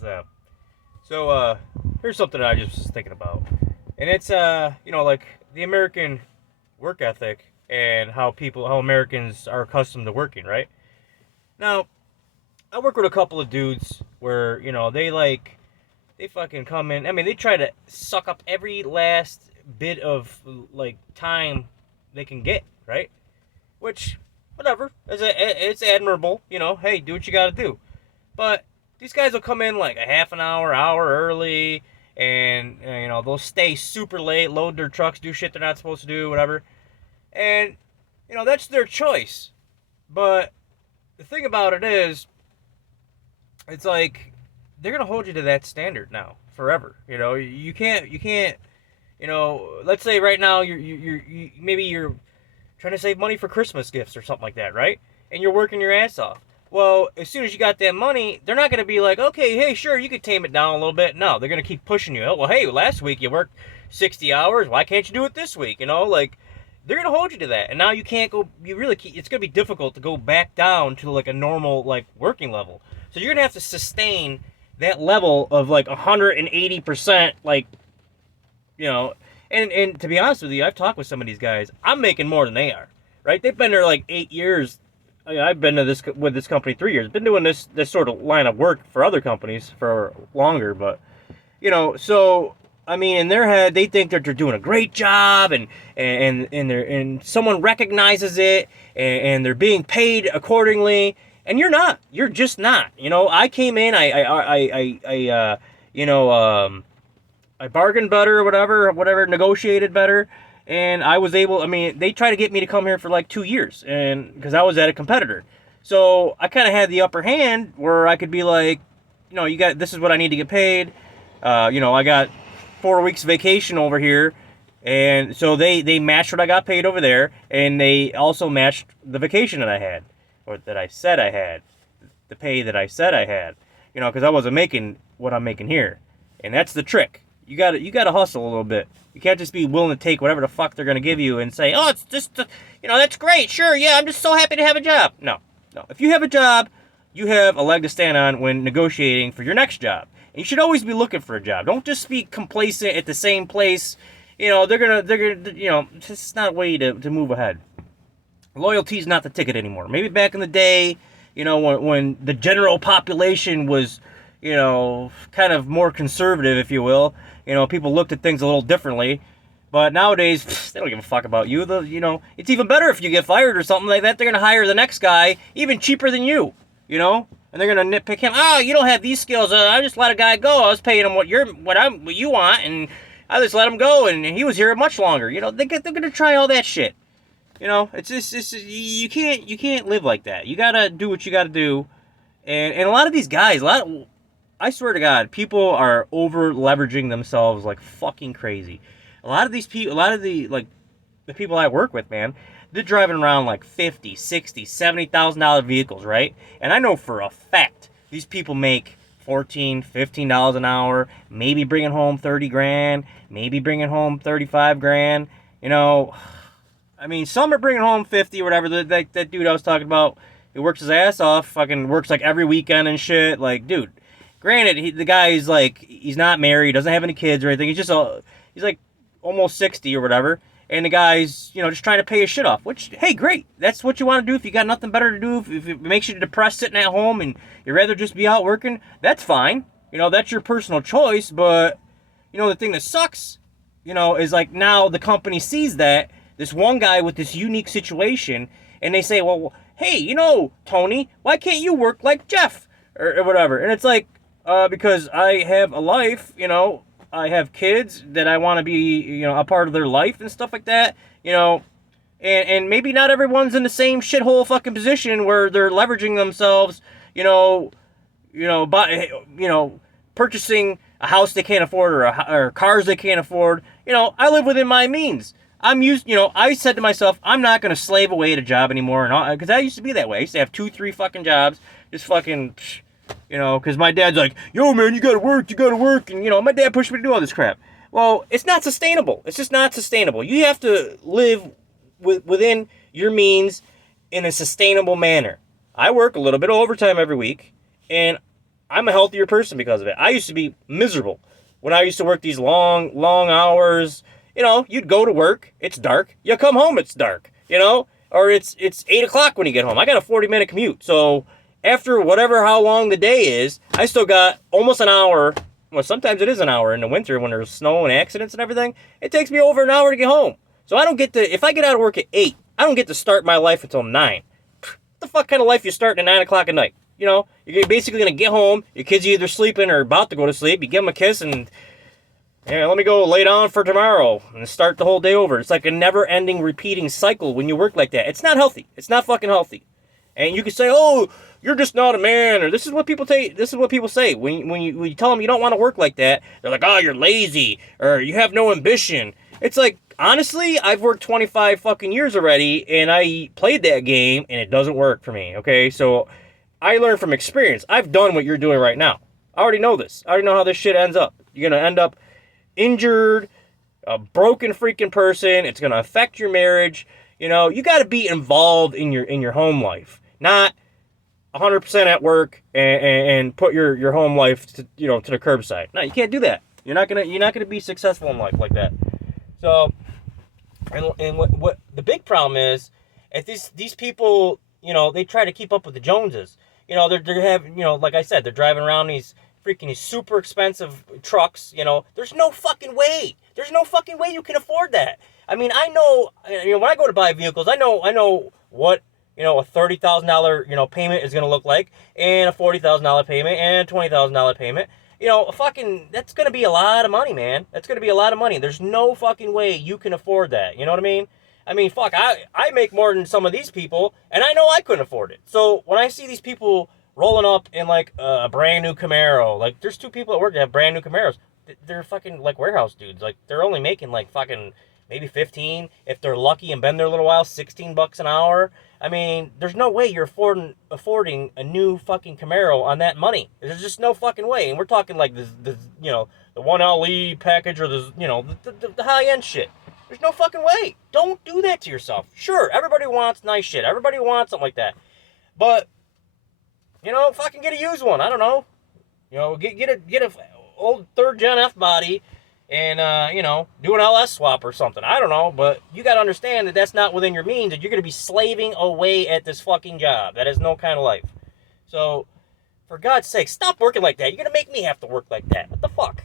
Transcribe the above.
So here's something I just was thinking about, and it's like the American work ethic and how Americans are accustomed to working. Right now, I work with a couple of dudes where they fucking come in. I mean, they try to suck up every last bit of like time they can get. Right, which whatever, it's admirable. Hey, do what you got to do. But these guys will come in like a half an hour early, and they'll stay super late, load their trucks, do shit they're not supposed to do, whatever. And that's their choice. But the thing about it is, it's like they're gonna hold you to that standard now forever. You can't. Let's say right now maybe you're trying to save money for Christmas gifts or something like that, right? And you're working your ass off. Well, as soon as you got that money, they're not going to be like, okay, hey, sure, you could tame it down a little bit. No, they're going to keep pushing you. Well, hey, last week you worked 60 hours. Why can't you do it this week? They're going to hold you to that. And now you can't go, it's going to be difficult to go back down to like a normal, like, working level. So you're going to have to sustain that level of like 180%, like, and to be honest with you, I've talked with some of these guys. I'm making more than they are, right? They've been there like 8 years. I've been with this company 3 years. Been doing this sort of line of work for other companies for longer, but so I mean, in their head, they think that they're doing a great job, and someone recognizes it, and they're being paid accordingly, and you're not. You're just not. I came in, I bargained better, or whatever, negotiated better. And I was able, I mean, they tried to get me to come here for like 2 years, and because I was at a competitor. So I kind of had the upper hand where I could be like, this is what I need to get paid. I got 4 weeks vacation over here. And so they matched what I got paid over there. And they also matched the vacation that I had, or that I said I had, the pay that I said I had, because I wasn't making what I'm making here. And that's the trick. You gotta hustle a little bit. You can't just be willing to take whatever the fuck they're gonna give you and say, oh, it's just, that's great, sure, yeah, I'm just so happy to have a job. No. If you have a job, you have a leg to stand on when negotiating for your next job. And you should always be looking for a job. Don't just be complacent at the same place. They're gonna, it's just not a way to move ahead. Loyalty's not the ticket anymore. Maybe back in the day, when the general population was, kind of more conservative, if you will. People looked at things a little differently. But nowadays, they don't give a fuck about you. It's even better if you get fired or something like that. They're going to hire the next guy, even cheaper than you, And they're going to nitpick him. Oh, you don't have these skills. I just let a guy go. I was paying him what you want, and I just let him go, and he was here much longer. They're going to try all that shit. It's just you can't live like that. You got to do what you got to do. And a lot of these guys, I swear to God, people are over leveraging themselves like fucking crazy. A lot of these people, the people I work with, man, they're driving around like $50,000, $60,000, $70,000 vehicles, right? And I know for a fact these people make $14, $15 an hour, maybe bringing home 30 grand, maybe bringing home 35 grand. I mean, some are bringing home 50 or whatever. That dude I was talking about, he works his ass off, fucking works like every weekend and shit. Like, dude. Granted, the guy is like, he's not married, doesn't have any kids or anything. He's like almost 60 or whatever. And the guy's, just trying to pay his shit off. Which, hey, great. That's what you want to do. If you got nothing better to do, if it makes you depressed sitting at home and you'd rather just be out working, that's fine. That's your personal choice. But, the thing that sucks, is like now the company sees that, this one guy with this unique situation, and they say, well, hey, Tony, why can't you work like Jeff? Or whatever. And it's like, because I have a life, I have kids that I want to be, a part of their life and stuff like that, and maybe not everyone's in the same shithole fucking position where they're leveraging themselves, purchasing a house they can't afford or cars they can't afford. I live within my means. I said to myself, I'm not going to slave away at a job anymore, and because I used to be that way. I used to have 2-3 fucking jobs, just fucking, because my dad's like, yo, man, you gotta work, and, my dad pushed me to do all this crap. Well, it's not sustainable. It's just not sustainable. You have to live within your means in a sustainable manner. I work a little bit of overtime every week, and I'm a healthier person because of it. I used to be miserable when I used to work these long, long hours. You know, you'd go to work, it's dark. You come home, it's dark. You know, or it's 8 o'clock when you get home. I got a 40-minute commute, so after whatever how long the day is, I still got almost an hour. Well, sometimes it is an hour in the winter when there's snow and accidents and everything. It takes me over an hour to get home. So I don't get to, if I get out of work at 8, I don't get to start my life until 9. What the fuck kind of life you start at 9 o'clock at night? You know, you're basically going to get home, your kid's either sleeping or about to go to sleep, you give them a kiss and, yeah, let me go lay down for tomorrow and start the whole day over. It's like a never-ending repeating cycle when you work like that. It's not healthy. It's not fucking healthy. And you can say, oh, you're just not a man, or this is what people say. When you tell them you don't want to work like that, they're like, oh, you're lazy, or you have no ambition. It's like, honestly, I've worked 25 fucking years already, and I played that game, and it doesn't work for me, okay? So I learned from experience. I've done what you're doing right now. I already know this. I already know how this shit ends up. You're going to end up injured, a broken freaking person. It's going to affect your marriage. You know, you got to be involved in your home life, not 100% at work and put your home life to the curbside. No, you can't do that. You're not gonna be successful in life like that. So, and what the big problem is, if these people, you know, they try to keep up with the Joneses. You know, they're having, you know, like I said, they're driving around these super expensive trucks. You know, there's no fucking way. There's no fucking way you can afford that. I mean, I know, you know, when I go to buy vehicles, I know what, you know, a $30,000, you know, payment is going to look like, and a $40,000 payment, and a $20,000 payment. You know, that's going to be a lot of money, man. That's going to be a lot of money. There's no fucking way you can afford that. You know what I mean? I mean, fuck, I make more than some of these people, and I know I couldn't afford it. So when I see these people rolling up in, like, a brand new Camaro, like, there's 2 people at work that have brand new Camaros. They're fucking, like, warehouse dudes. Like, they're only making, like, fucking maybe 15, if they're lucky and been there a little while, $16 an hour. I mean, there's no way you're affording a new fucking Camaro on that money. There's just no fucking way. And we're talking like the you know, the 1LE package, or the, you know, the high-end shit. There's no fucking way. Don't do that to yourself. Sure, everybody wants nice shit. Everybody wants something like that. But, you know, fucking get a used one. I don't know. You know, get a old 3rd gen F body and, you know, do an LS swap or something. I don't know, but you got to understand that that's not within your means, that you're going to be slaving away at this fucking job. That is no kind of life. So, for God's sake, stop working like that. You're going to make me have to work like that. What the fuck?